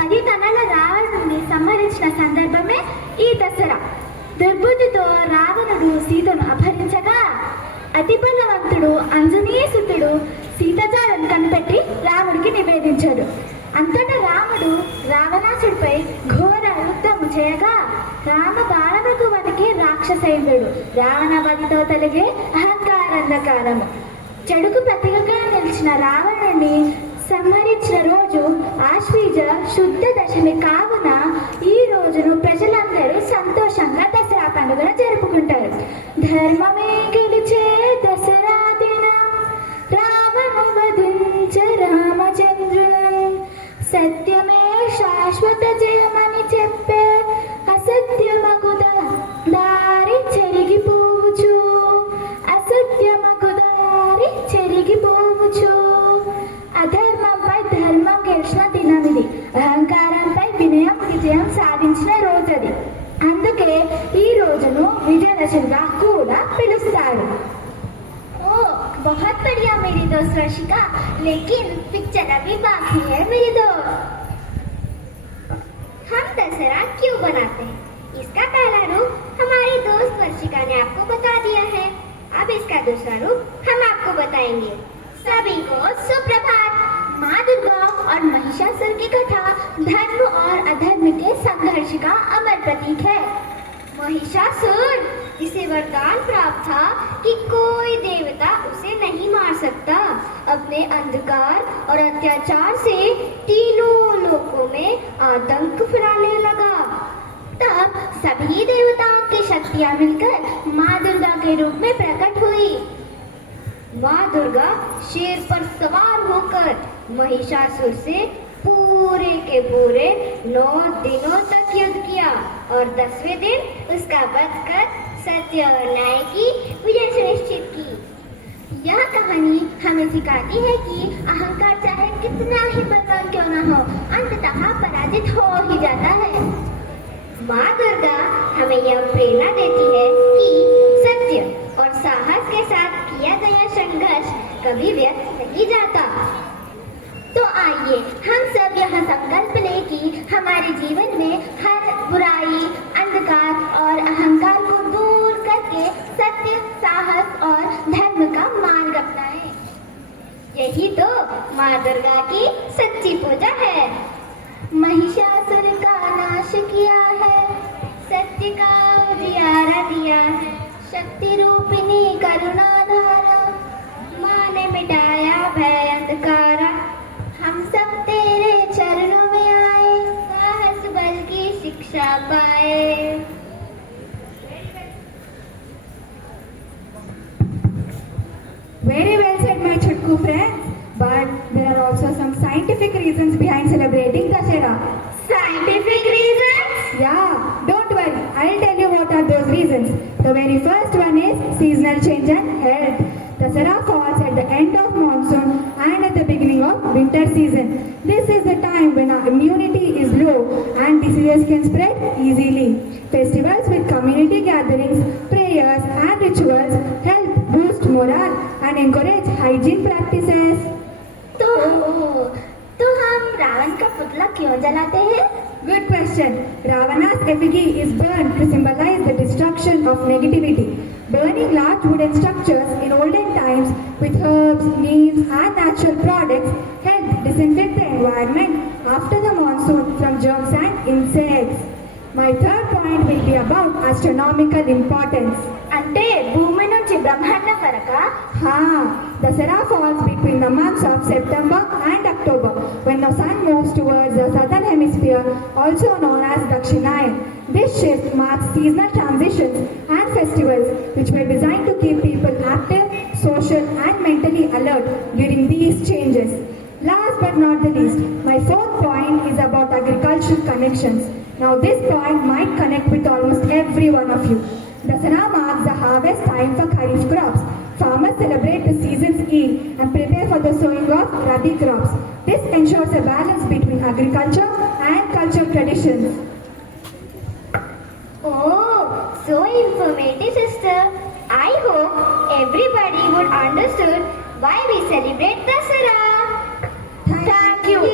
10 తలల రావణుడిని సంహరించిన సందర్భమే ఈ దసరా. దుర్బుద్ధితో రావణుడు సీతను అపహరించగా అతి బలవంతుడు అంజనీసుతుడు సీతజాలను కనిపెట్టి రాముడికి నివేదించాడు. అంతటా రాముడు రావణాసుడిపై ఘోర యుద్ధము చేయగా రామ బాణమృగువనికి రాక్షసైంద్రుడు రావణ వధితో తొలగే అహంకారంధకారము. చెడుకు ప్రతీకగా నిలిచిన రావణుడిని సంహరించిన రోజు ఆశ్వీజ శుద్ధ దశమి కావున ఈ రోజును ప్రజలందరూ సంతోషంగా దసరా పండుగను జరుపుకుంటారు. ధర్మమే గెలిచే దసరా దినం, రావణు వధించ రామచంద్రులను, సత్యమే శాశ్వత జయమని చెప్పే అసత్యమగు దారి చెరిగిపోవచ్చు, అసత్యమగు దారి చెరిగిపోవచ్చు. అధర్మంపై ధర్మం గెలిచిన దినం ఇది. అహంకారంపై విజయం సాధించిన రోజు అది. అందుకే ఈ రోజును విజయదశమిగా కూడా పిలుస్తారు. ఓ बहुत बढ़िया मेरी दोस्त रशिका, लेकिन पिक्चर अभी बाकी है मेरी दोस्त. हम दशहरा क्यों बनाते हैं, इसका पहला रूप हमारी दोस्त वर्षिका ने आपको बता दिया है. अब इसका दूसरा रूप हम आपको बताएंगे. सभी को सुप्रभात. माँ दुर्गा और महिषासुर की कथा धर्म और अधर्म के संघर्ष का अमर प्रतीक है. महिषासुर जिसे वरदान प्राप्त था कि कोई देवता उसे नहीं मार सकता, अपने अंधकार और अत्याचार से तीनों लोकों में आतंक फैलाने लगा. तब सभी देवताओं की शक्तियां मिलकर माँ दुर्गा के रूप में प्रकट हुई. माँ दुर्गा शेर पर सवार होकर महिषासुर से पूरे के पूरे 9 दिनों तक युद्ध किया और 10वें दिन उसका वध कर सत्य और न्याय की विजय सुनिश्चित की. यह कहानी हमें सिखाती है कि अहंकार चाहे कितना ही बलवान क्यों न हो, अंततः पराजित हो ही जाता है. माँ दुर्गा हमें यह प्रेरणा देती है कि सत्य और साहस के साथ किया गया संघर्ष कभी व्यर्थ नहीं जाता. तो आइए हम सब यह संकल्प लें कि हमारे जीवन में हर बुराई, अंधकार और अहंकार को दूर करके सत्य, साहस और धर्म का मार्ग अपनाएं. यही तो माँ दुर्गा की सच्ची पूजा है. महिषासुर का नाश किया है, सत्य का उजियारा दिया है, शक्ति रूपिणी करुणा धारा, माँ ने मिटाया भय अंधकारा. हम सब तेरे चरणों में आए, साहस बल की शिक्षा पाए. Very well said, my Chutku friends. But there are also some scientific reasons behind celebrating Dashera. Scientific reasons? Yeah, don't worry. I'll tell you what are those reasons. The very first one is seasonal change and health. Dasara falls at the end of monsoon and at the beginning of winter season. This is the time when our immunity is low and diseases can spread easily. Festivals with community gatherings, prayers and rituals help boost morale and encourage hygiene practices. तो हम रावण का पुतला क्यों जलाते हैं? Good question. Ravana's effigy is burned to symbolize the destruction of negativity. Burning large wooden structures in olden times with herbs, leaves and natural products helped disinfect the environment after the monsoon from germs and insects. My third point will be about astronomical importance. అంటే భూమి నుంచి బ్రహ్మాండం వరకా? Dasara falls between the months of September and October when the sun moves towards the southern hemisphere, also known as Dakshinayana. This shift marks seasonal transitions and festivals which were designed to keep people active, social and mentally alert during these changes. Last but not the least, my fourth point is about agricultural connections. Now this point might connect with almost every one of you. Dasara marks the harvest time for Kharif crops. Farmers celebrate the season's yield and prepare for the sowing of Rabi crops. This ensures a balance between agriculture and cultural traditions. Oh, so informative, sister. I hope everybody would understood why we celebrate Dasara. Thank you.